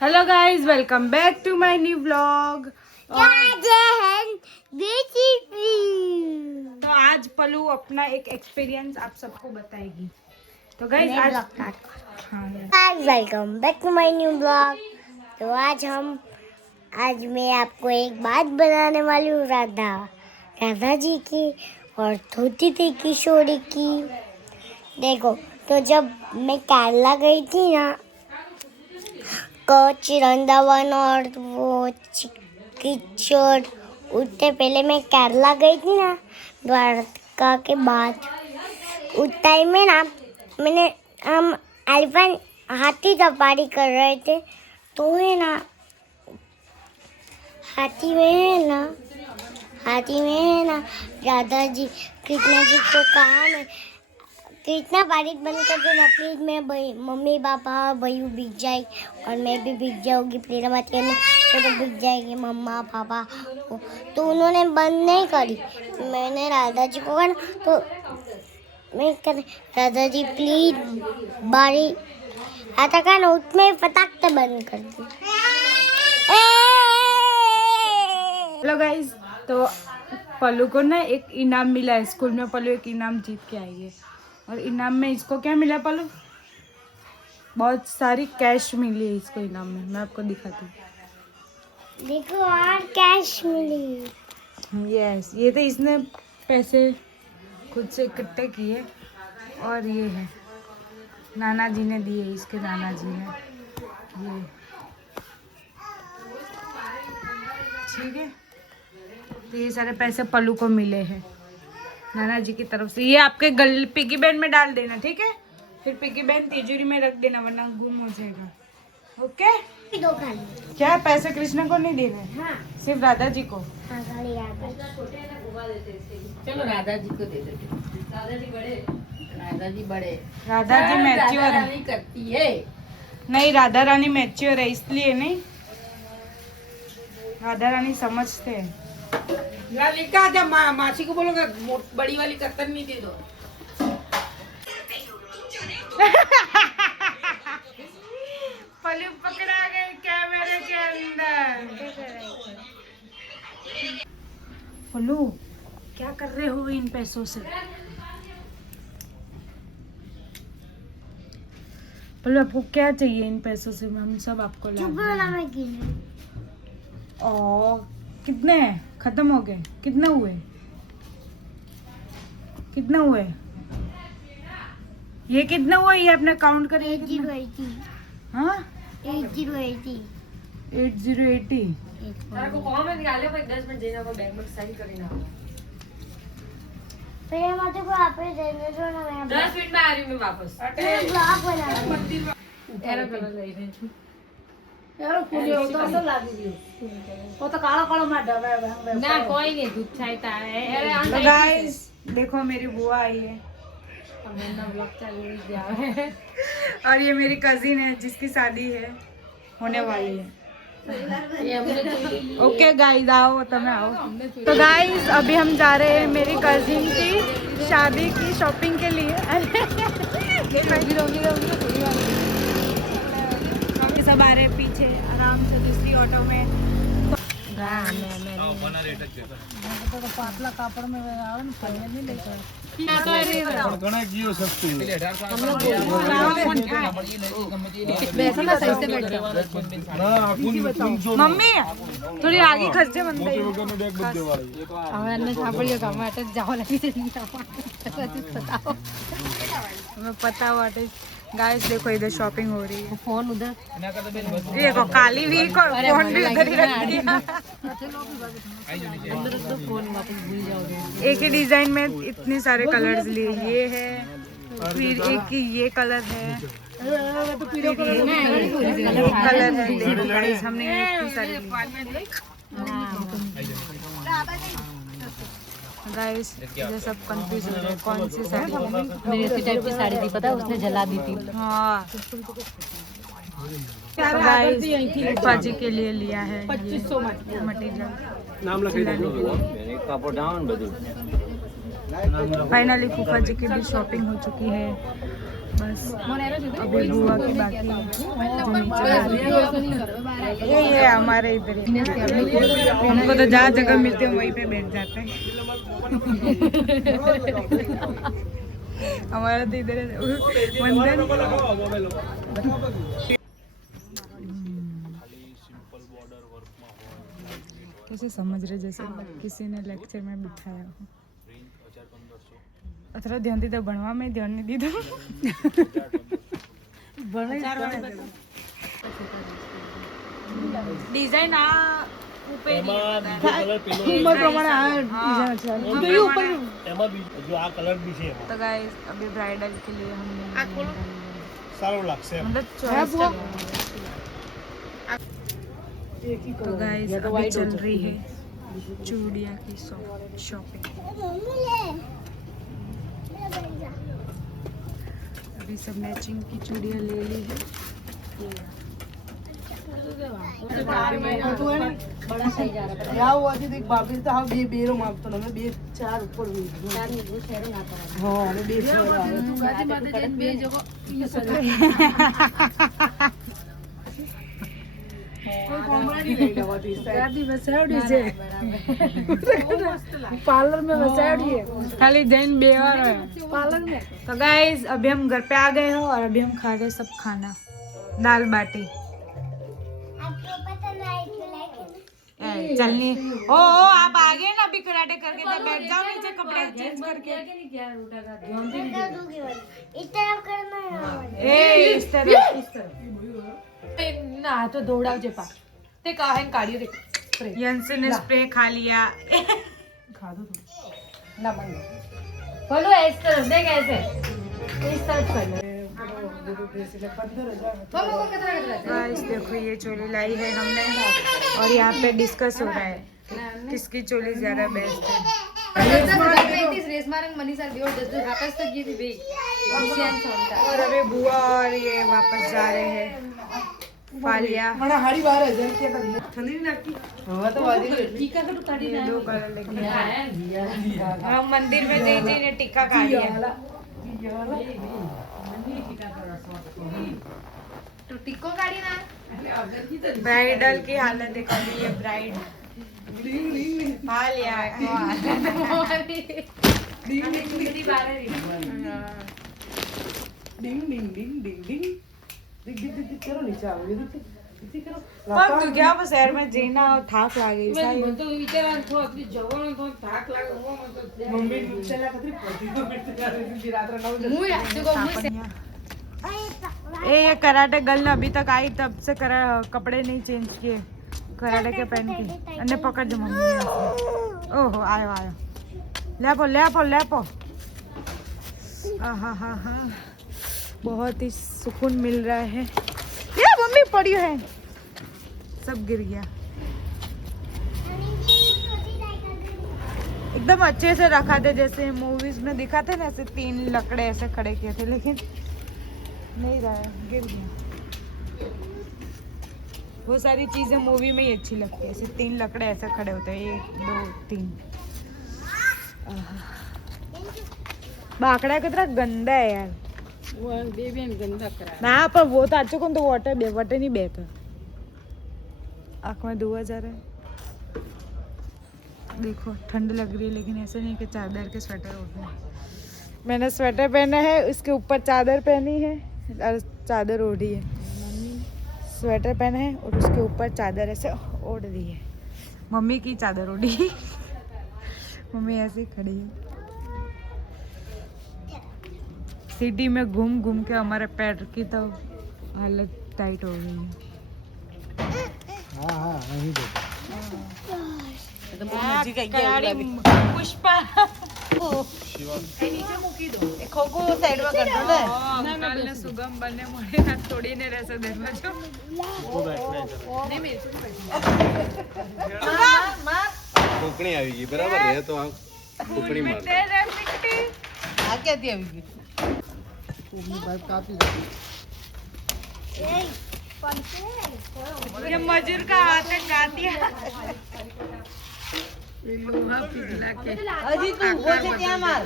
Hello guys, welcome back to my new vlog. तो आज flu अपना एक एक्सपीरियंस आप सबको बताएगी। तो गाइस आज welcome back to my new blog. तो आज मैं आपको एक बात बनाने वाली हूँ राधा जी की और धोती थी किशोरी की। देखो, तो जब मैं केरला गई थी ना, कच्छ, वृंदावन और वो किशोर, उससे पहले मैं केरला गई थी ना, द्वारका के बाद। उस टाइम में ना हम एलिफेंट हाथी सफारी कर रहे थे। तो है ना, हाथी में है ना राधा जी कृष्णा जी को कहा, मैं कृष्णा बारिश बंद कर देना प्लीज, मैं मम्मी पापा भैया भीग जाए और मैं भी भीग जाऊंगी, प्लीज मत करना, तो भीग जाएंगे मम्मा पापा। तो उन्होंने बंद नहीं करी। मैंने राधा जी को कहा, तो मैं कर राधा जी प्लीज बारिश आता का ना, उसमें फटाक से बंद कर दी। हेलो गाइस, तो पलू को ना एक इनाम मिला है स्कूल में। पलू एक इनाम जीत के आई है और इनाम में इसको क्या मिला पलू? बहुत सारी कैश मिली है इसको इनाम में। मैं आपको दिखाती हूँ। देखो और कैश मिली। यस, ये तो इसने पैसे खुद से इकट्ठे किए और ये है नाना जी ने दिए, इसके नाना जी ने। ये ठीक है, तो ये सारे पैसे पलू को मिले हैं नाना जी की तरफ से। ये आपके पिगी बैंक में डाल देना, ठीक है? फिर पिगी बैंक तिजोरी में रख देना, वरना गुम हो जाएगा। ओके? दो खाली। क्या पैसे कृष्णा को नहीं दे रहे? हाँ, सिर्फ राधा जी को। हाँ खाली चलो राधा जी को दे देते। राधा जी बड़े राधा जी मैच्योर है। रानी करती है। नहीं, राधा रानी मैच्योर है, इसलिए नहीं। राधा रानी समझते हैं। लिखा जब मासी को बोलोगे बड़ी वाली कत्तन नहीं दे दो। पलू पकड़ा गए कैमरे के अंदर। पलू, क्या कर रहे हो इन पैसों से? पलू, आपको क्या चाहिए इन पैसों से? हम सब आपको ला देंगे। ओ, कितने हैं? खत्म हो गए? कितने हुए? कितने हुए? ये कितना हुआ? ये आपने काउंट करिए। 8080। हाँ, 8080। 8080। तारे को कॉल में निकाले भाई 10 मिनट देना को बैंक में साइन करना। फिर मत को आप देने दो ना, मैं 10 मिनट में आ रही हूं मैं वापस। ब्लॉग बना एरो कलर ले रही यार फूल हो तो सब ला दीजिए। वो तो काला काला मार डबे ना कोई नहीं दूध चाहता है। अरे तो गाइस देखो, मेरी बुआ आई है मैंने ब्लॉग चालू ही दिया है। और ये मेरी कजिन है जिसकी शादी है, होने वाली है। ये हमने ओके गाइस, आओ तो मैं आओ। तो गाइस अभी हम जा रहे हैं मेरी कजिन की शादी की शॉपिंग के लिए। हम सब आ रहे हैं पीछे आराम से दूसरी ऑटो में। पातला कापड़ में नहीं लेकर मम्मी थोड़ी आगे खर्चे बनते हमें पता वाटे। गाइस देखो, इधर शॉपिंग हो रही है। फोन उधर देखो, काली भी फोन भी उधर ही रख दिया। अंदर तो फोन वापस भूल जाओगे। एक ही डिजाइन में इतने सारे कलर्स लिए। ये है, फिर एक ही ये कलर है, फिर ये कलर है। देखो गाइस, हमने इतनी सारी गाइस, ये सब कंफ्यूज हो रहे हैं कौन सी साड़ी। मेरी इसी टाइप की साड़ी थी, पता है उसने जला दी थी। हाँ, फूफा जी के लिए लिया है 2500 मटेरियल। कापड़ डाउन बदल फाइनली फूफा जी की भी शॉपिंग हो चुकी है। बस अभी बुआ की बाकी है जो नीचे जा रही है। ये हमारे इधर ही। हमको तो जहाँ जगह मिलती है वहीं पे बैठ जाते हैं। हमारा तो इधर है वंदन। कैसे समझ रहे जैसे किसी ने लेक्चर में बिठाया हो। अथरा ध्यान दीदा भणवा में ध्यान नहीं दीदा। डिजाइन आ ऊपर उम्र प्रमाणे आ डिजाइन છે તો ऊपर એમાં જો આ કલર भी છે तो गाइस अभी ब्राइडल के लिए हम सारो लागશે मतलब चॉइस तो गाइस अभी चल रही है चूड़िया की शॉपिंग। अभी सब मैचिंग की चूड़ियाँ ले ली है। बड़ा सही जा रहा है या हुआ थी देख बाबी तो हम बे बेरो मापतो न मैं बे चार ऊपर हुई चार में दो शेरो ना था हां ने बे शेरो तू गादी माते जन बे जगह कोई कॉमेडी नहीं लगाती गादी बसावड़ी છે पार्लर में बसावड़ी है खाली दिन बेवार है पार्लर में। तो गाइस अभी हम घर पे आ गए हो और अभी हम खा रहे सब खाना दाल बाटी। चलनी ओ आप आ गए ना अभी कराटे करके तब बैठ जाओ नीचे कपड़े चेंज करके। इस तरफ करना है ए इस तरह ना तो दौड़ावजे पा ते काहे काढियो रे स्प्रे यंस ने स्प्रे खा लिया। खा दो ना मन बोलो इस तरफ देख ऐसे इस तरफ कर ले गाइस देखो ये चोली लाई है हमने और यहाँ पे डिस्कस हो रहा है किसकी चोली ज्यादा बेस्ट है। और अभी बुआ और ये वापस जा रहे हैं फालिया। मना हाड़ी बाहर है जन के ठंडी नहीं लगती हां तो वादी टीका का काटी ये दो कलर लेके हम मंदिर में जी ने टीका काट दिया। तो टिक्को काटी ना ब्राइडल की हालत है कभी ये ब्राइड फालिया डिंग डिंग डिंग डिंग डिंग दिख दिख दिख करो नीचे आओ ये दिख दिख करो પણ તું क्या वो शहर में जीना थाक लागे मैं तो विचार थो अतली जवान थो थाक लागे हो मन तो मम्मी चला कतरी पति तो बैठते जा रही थी रात रा 9 मुई आजो को मुई ये कराटे गर्ल ने अभी तक आई तब से कपड़े नहीं चेंज किए कराटे के पहन के अन्य पकड़ दो मम्मी ओहो आयो आयो लेपो लेपो लेपो आहा हा हा बहुत ही सुकून मिल रहा है। ये मम्मी पड़ी है सब गिर गया एकदम अच्छे से रखा थे जैसे मूवीज में दिखाते ना ऐसे 3 लकड़े ऐसे खड़े किए थे लेकिन नहीं रहा है गिर गया। वो सारी चीजें मूवी में ही अच्छी लगती है ऐसे 3 लकड़े ऐसे खड़े होते हैं 1 2 3 बाकड़ा कितना गंदा है यार वो बेबीन गंदा करा ना पर वो तो अच्छे कौन तो वाटर वटे नहीं बेहतर आँख में धुआं जा रहा है। देखो ठंड लग रही है लेकिन ऐसा नहीं कि चादर के स्वेटर ओढ़ना है। मैंने स्वेटर पहना है उसके ऊपर चादर पहनी है और चादर ओढ़ी है स्वेटर पहना है और उसके ऊपर चादर ऐसे ओढ़ दी है मम्मी की चादर ओढ़ी मम्मी ऐसे खड़ी है। सिटी में घूम घूम के हमारे पैर की तो हालत टाइट हो गई है। पुष्पा खोको साइड में कर दो ना ना ना सुगम बने मोड़े ना थोड़ी ने रस दे मजो नहीं मेरे कोकणी આવી ગઈ બરાબર રહે તો આ કોકણી માર आ क्या दी अभी कोकणी बात काफी ये मजूर का हाथ है गा दिया लोहा पिघला के अजी तू वो से क्या मार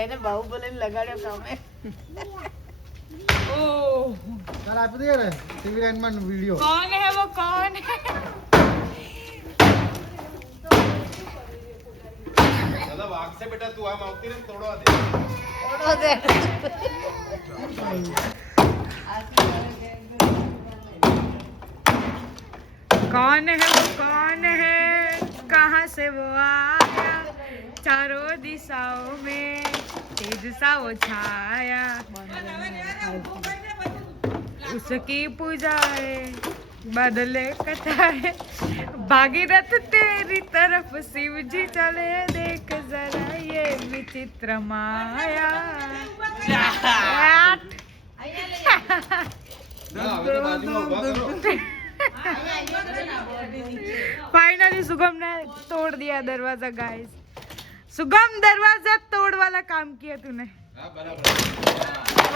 એને બાહુબલી લગાડ્યો સામે. ચાલ આપી દે રે ટીવી લાઈનમાં વિડિયો. कौन है वो कौन है? दादा वाग से बेटा तू आम आवती रे तोड़वा दे. कौन है वो कौन है? कहाँ से वो आया? चारों दिशाओं में तेज सा वो छाया. उसकी पूजा है बदले कथा है. भागीरथ तेरी तरफ शिव जी चले देख जरा ये विचित्र माया. ना હવે તો બાજુમાં ઊભા કરો. फाइनली सुगम ने तोड़ दिया दरवाजा गाइस. सुगम दरवाजा तोड़ वाला काम किया तूने. હા બરાબર.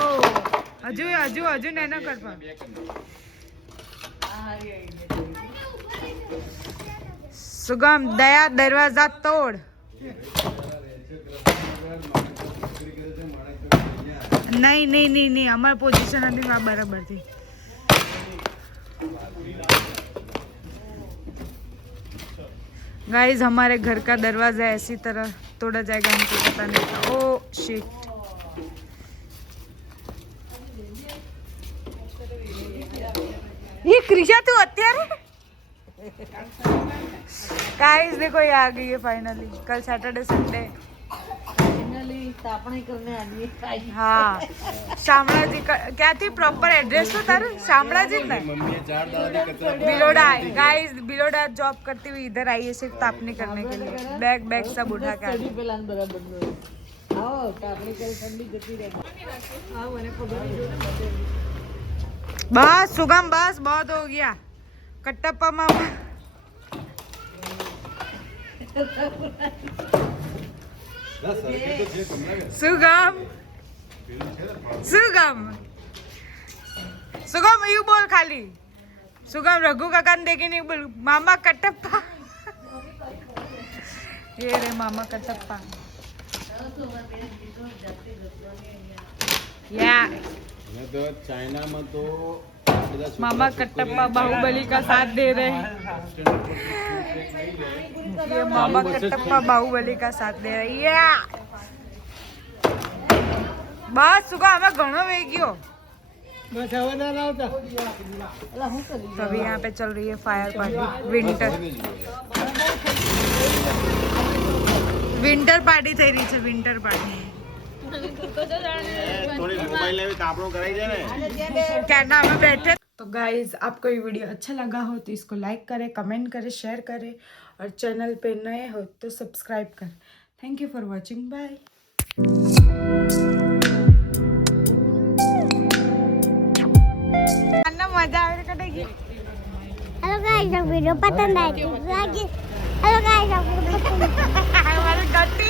ओ हजू हजू हजू नैनो कर पा. બે કરી. सुगम दया दरवाजा तोड़. नहीं नहीं नहीं नहीं हमारी पोजीशन अभी वहाँ बराबर थी. गाइस हमारे घर का दरवाजा ऐसी तरह तोड़ा जाएगा हमको पता नहीं था. Oh shit. ये क्रिशा तू અત્યારે गाइस देखो ये आ गई है फाइनली. कल सैटरडे संडे. ફાઇનલી તાપણી કરીને આવીએ. हाँ शामળાજી का क्या थी प्रॉपर एड्रेस तो तारे शामળાજી ना મમ્મીએ 4 દાડાથી કચરા बिलोड़ा. गाइस बिलोड़ा जॉब करती हुई इधर आई है सिर्फ तापनी करने के लिए. बैग बैग सब उठा के आ गई. પેલા બરાબર આવો તાપણી કરી ઠંડી જતી રહે. આવો મને ખબર નહીં. बस सुगम बस बहुत हो गया. कट्टप्पा मामा ના સર્કિટ તો છે તમને सुगम सुगम सुगम यू बोल खाली. सुगम रघु काका ने देखी नहीं बोल. मामा कट्टप्पा. ये रे मामा कट्टप्पा. या અને તો ચાઇનામાં તો બધા मामा कट्टप्पा बाहुबली का साथ दे रहे हैं. ये मामा कट्टप्पा बाहुबली का साथ दे रहे हैं. या बस सुगा हमें घणो वे गयो. બસ હવે ના આવતા. तो अभी यहाँ पे चल रही है फायर पार्टी. विंटर पार्टी થઈ રહી છે. विंटर पार्टी થોડી મોબાઈલ લેવી કાપડો કરાઈ દે ને. क्या नाम है बैठे. तो गाइज आपको ये वीडियो अच्छा लगा हो तो इसको लाइक करें, कमेंट करें, शेयर करें और चैनल पे नए हो तो सब्सक्राइब करें. Thank you for watching. Bye. मजा आवे कटेगी. हेलो गाइस वीडियो पसंद आई तो हेलो गाइस आपको हमारी गट्टी